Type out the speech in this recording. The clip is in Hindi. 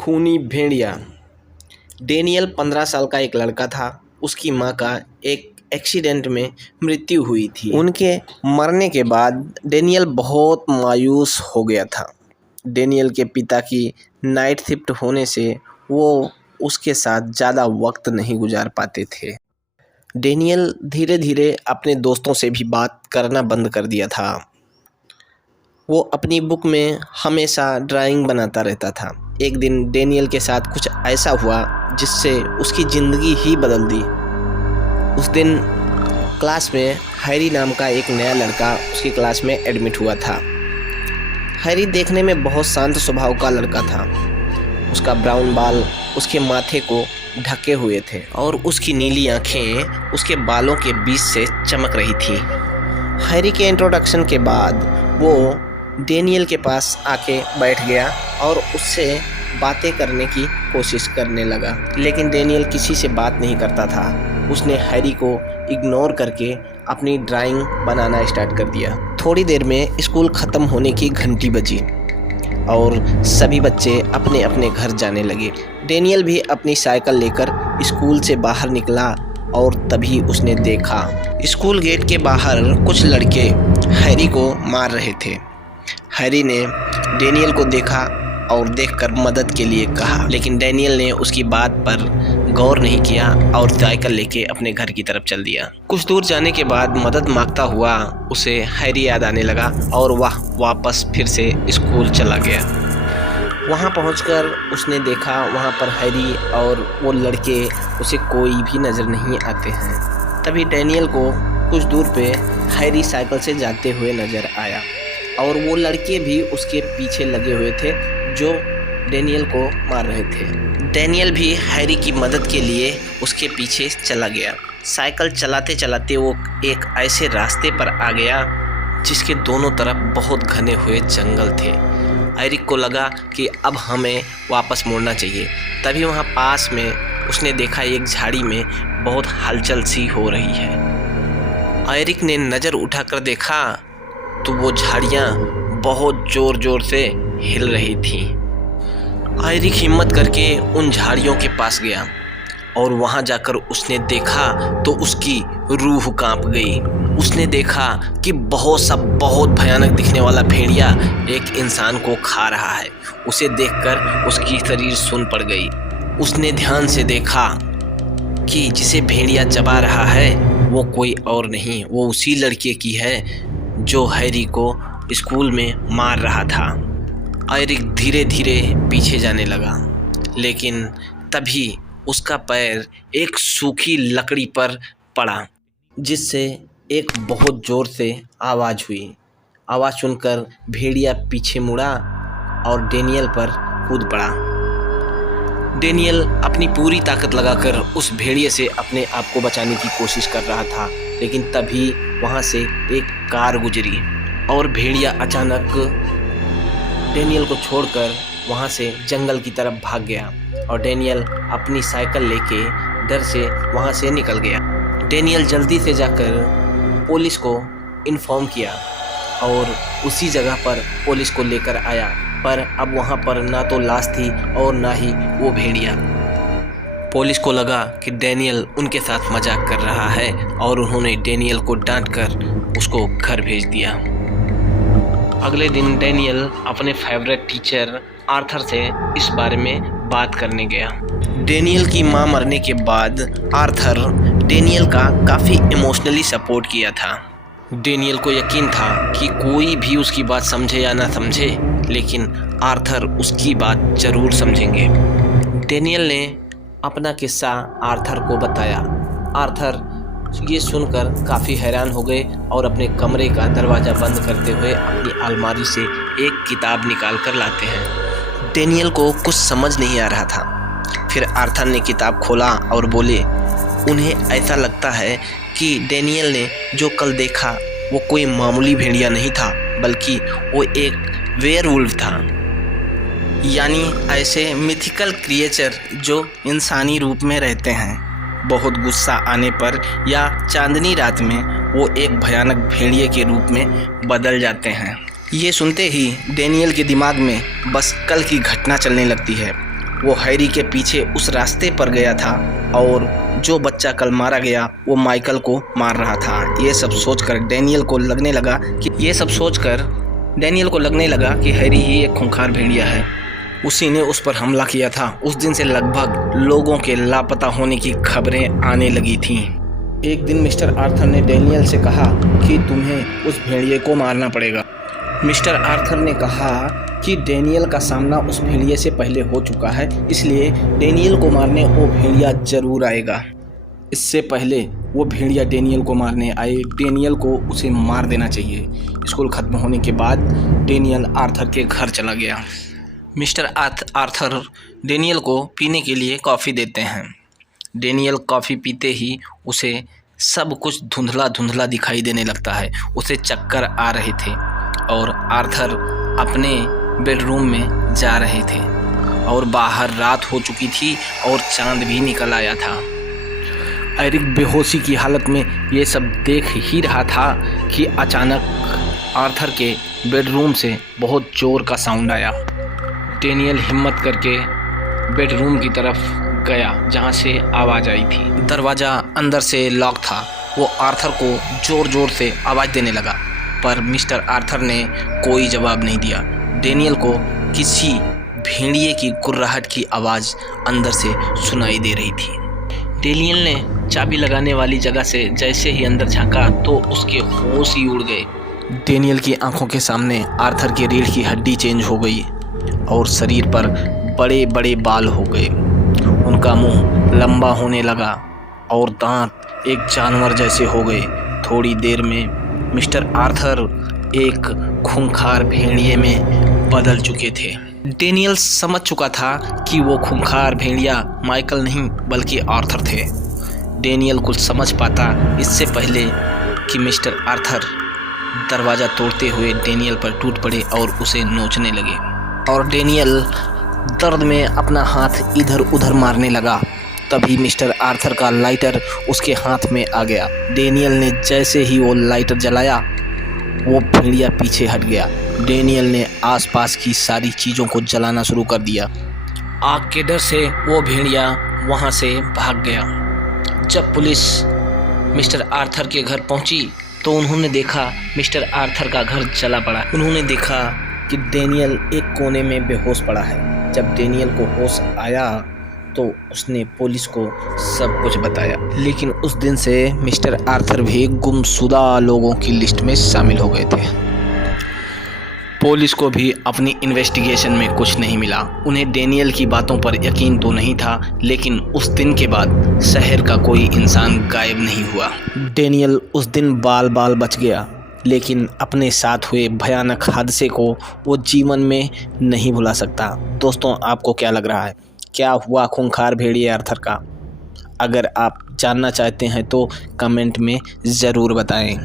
खूनी भेड़िया। डेनियल 15 साल का एक लड़का था। उसकी माँ का एक एक्सीडेंट में मृत्यु हुई थी। उनके मरने के बाद डेनियल बहुत मायूस हो गया था। डेनियल के पिता की नाइट शिफ्ट होने से वो उसके साथ ज़्यादा वक्त नहीं गुजार पाते थे। डेनियल धीरे धीरे अपने दोस्तों से भी बात करना बंद कर दिया था। वो अपनी बुक में हमेशा ड्राइंग बनाता रहता था। एक दिन डेनियल के साथ कुछ ऐसा हुआ जिससे उसकी ज़िंदगी ही बदल दी। उस दिन क्लास में हैरी नाम का एक नया लड़का उसकी क्लास में एडमिट हुआ था। हैरी देखने में बहुत शांत स्वभाव का लड़का था। उसका ब्राउन बाल उसके माथे को ढके हुए थे और उसकी नीली आँखें उसके बालों के बीच से चमक रही थी। हैरी के इंट्रोडक्शन के बाद वो डेनियल के पास आके बैठ गया और उससे बातें करने की कोशिश करने लगा, लेकिन डेनियल किसी से बात नहीं करता था। उसने हैरी को इग्नोर करके अपनी ड्राइंग बनाना स्टार्ट कर दिया। थोड़ी देर में स्कूल ख़त्म होने की घंटी बजी और सभी बच्चे अपने अपने घर जाने लगे। डेनियल भी अपनी साइकिल लेकर स्कूल से बाहर निकला और तभी उसने देखा स्कूल गेट के बाहर कुछ लड़के हैरी को मार रहे थे। हैरी ने डेनियल को देखा और देखकर मदद के लिए कहा, लेकिन डेनियल ने उसकी बात पर गौर नहीं किया और साइकिल लेके अपने घर की तरफ चल दिया। कुछ दूर जाने के बाद मदद मांगता हुआ उसे हैरी याद आने लगा और वह वापस फिर से स्कूल चला गया। वहाँ पहुंचकर उसने देखा वहाँ पर हैरी और वो लड़के उसे कोई भी नज़र नहीं आते हैं। तभी डेनियल को कुछ दूर पे हैरी साइकिल से जाते हुए नज़र आया और वो लड़के भी उसके पीछे लगे हुए थे जो डेनियल को मार रहे थे। डेनियल भी हैरी की मदद के लिए उसके पीछे चला गया। साइकिल चलाते चलाते वो एक ऐसे रास्ते पर आ गया जिसके दोनों तरफ बहुत घने हुए जंगल थे। हैरी को लगा कि अब हमें वापस मुड़ना चाहिए। तभी वहाँ पास में उसने देखा एक झाड़ी में बहुत हलचल सी हो रही है। हैरी ने नज़र उठाकर देखा तो वो झाड़ियाँ बहुत ज़ोर ज़ोर से हिल रही थीं। हैरी हिम्मत करके उन झाड़ियों के पास गया और वहाँ जाकर उसने देखा तो उसकी रूह कांप गई। उसने देखा कि बहुत भयानक दिखने वाला भेड़िया एक इंसान को खा रहा है। उसे देखकर उसकी शरीर सुन्न पड़ गई। उसने ध्यान से देखा कि जिसे भेड़िया चबा रहा है वो कोई और नहीं, वो उसी लड़के की है जो हैरी को स्कूल में मार रहा था। हैरी धीरे धीरे पीछे जाने लगा, लेकिन तभी उसका पैर एक सूखी लकड़ी पर पड़ा जिससे एक बहुत ज़ोर से आवाज़ हुई। आवाज़ सुनकर भेड़िया पीछे मुड़ा और डेनियल पर कूद पड़ा। डेनियल अपनी पूरी ताकत लगाकर उस भेड़िए से अपने आप को बचाने की कोशिश कर रहा था, लेकिन तभी वहाँ से एक कार गुजरी और भेड़िया अचानक डेनियल को छोड़कर वहाँ से जंगल की तरफ भाग गया और डेनियल अपनी साइकिल लेके डर से वहाँ से निकल गया। डेनियल जल्दी से जाकर पुलिस को इन्फॉर्म किया और उसी जगह पर पुलिस को लेकर आया, पर अब वहाँ पर ना तो लाश थी और ना ही वो भेड़िया। पुलिस को लगा कि डेनियल उनके साथ मजाक कर रहा है और उन्होंने डेनियल को डांटकर उसको घर भेज दिया। अगले दिन डेनियल अपने फेवरेट टीचर आर्थर से इस बारे में बात करने गया। डेनियल की मां मरने के बाद आर्थर डेनियल का काफ़ी इमोशनली सपोर्ट किया था। डेनियल को यकीन था कि कोई भी उसकी बात समझे या ना समझे, लेकिन आर्थर उसकी बात ज़रूर समझेंगे। डेनियल ने अपना किस्सा आर्थर को बताया। आर्थर ये सुनकर काफ़ी हैरान हो गए और अपने कमरे का दरवाज़ा बंद करते हुए अपनी अलमारी से एक किताब निकाल कर लाते हैं। डेनियल को कुछ समझ नहीं आ रहा था। फिर आर्थर ने किताब खोला और बोले, उन्हें ऐसा लगता है कि डेनियल ने जो कल देखा वो कोई मामूली भेड़िया नहीं था, बल्कि वो एक वेयरवुल्फ था, यानी ऐसे मिथिकल क्रिएचर जो इंसानी रूप में रहते हैं। बहुत गुस्सा आने पर या चांदनी रात में वो एक भयानक भेड़िए के रूप में बदल जाते हैं। ये सुनते ही डेनियल के दिमाग में बस कल की घटना चलने लगती है। वो हैरी के पीछे उस रास्ते पर गया था और जो बच्चा कल मारा गया वो माइकल को मार रहा था। ये सब सोचकर डेनियल को लगने लगा कि हैरी ही एक खूंखार भेड़िया है। उसी ने उस पर हमला किया था। उस दिन से लगभग लोगों के लापता होने की खबरें आने लगी थीं। एक दिन मिस्टर आर्थर ने डेनियल से कहा कि तुम्हें उस भेड़िए को मारना पड़ेगा। मिस्टर आर्थर ने कहा कि डेनियल का सामना उस भेड़िए से पहले हो चुका है, इसलिए डेनियल को मारने वो भेड़िया जरूर आएगा। इससे पहले वो भेड़िया डेनियल को मारने आए, डेनियल को उसे मार देना चाहिए। स्कूल ख़त्म होने के बाद डेनियल आर्थर के घर चला गया। मिस्टर आर्थर डेनियल को पीने के लिए कॉफ़ी देते हैं। डेनियल कॉफ़ी पीते ही उसे सब कुछ धुंधला धुंधला दिखाई देने लगता है। उसे चक्कर आ रहे थे और आर्थर अपने बेडरूम में जा रहे थे और बाहर रात हो चुकी थी और चांद भी निकल आया था। एरिक बेहोशी की हालत में ये सब देख ही रहा था कि अचानक आर्थर के बेडरूम से बहुत ज़ोर का साउंड आया। डेनियल हिम्मत करके बेडरूम की तरफ गया जहाँ से आवाज़ आई थी। दरवाज़ा अंदर से लॉक था। वो आर्थर को ज़ोर ज़ोर से आवाज़ देने लगा, पर मिस्टर आर्थर ने कोई जवाब नहीं दिया। डेनियल को किसी भेड़िए की गुर्राहट की आवाज़ अंदर से सुनाई दे रही थी। डेनियल ने चाबी लगाने वाली जगह से जैसे ही अंदर झांका तो उसके होश ही उड़ गए। डेनियल की आंखों के सामने आर्थर की रीढ़ की हड्डी चेंज हो गई और शरीर पर बड़े बड़े बाल हो गए। उनका मुंह लंबा होने लगा और दांत एक जानवर जैसे हो गए। थोड़ी देर में मिस्टर आर्थर एक खूंखार भेड़िए में बदल चुके थे। डेनियल समझ चुका था कि वो खूंखार भेड़िया माइकल नहीं बल्कि आर्थर थे। डेनियल कुछ समझ पाता इससे पहले कि मिस्टर आर्थर दरवाज़ा तोड़ते हुए डेनियल पर टूट पड़े और उसे नोचने लगे और डेनियल दर्द में अपना हाथ इधर उधर मारने लगा। तभी मिस्टर आर्थर का लाइटर उसके हाथ में आ गया। डेनियल ने जैसे ही वो लाइटर जलाया वो भेड़िया पीछे हट गया। डेनियल ने आसपास की सारी चीज़ों को जलाना शुरू कर दिया। आग के डर से वो भेड़िया वहाँ से भाग गया। जब पुलिस मिस्टर आर्थर के घर पहुँची तो उन्होंने देखा मिस्टर आर्थर का घर जला पड़ा। उन्होंने देखा कि डेनियल एक कोने में बेहोश पड़ा है। जब डेनियल को होश आया तो उसने पुलिस को सब कुछ बताया, लेकिन उस दिन से मिस्टर आर्थर भी गुमशुदा लोगों की लिस्ट में शामिल हो गए थे। पुलिस को भी अपनी इन्वेस्टिगेशन में कुछ नहीं मिला। उन्हें डेनियल की बातों पर यकीन तो नहीं था, लेकिन उस दिन के बाद शहर का कोई इंसान गायब नहीं हुआ। डेनियल उस दिन बाल बाल बच गया, लेकिन अपने साथ हुए भयानक हादसे को वो जीवन में नहीं भुला सकता। दोस्तों, आपको क्या लग रहा है, क्या हुआ खूंखार भेड़िए आर्थर का? अगर आप जानना चाहते हैं तो कमेंट में ज़रूर बताएं।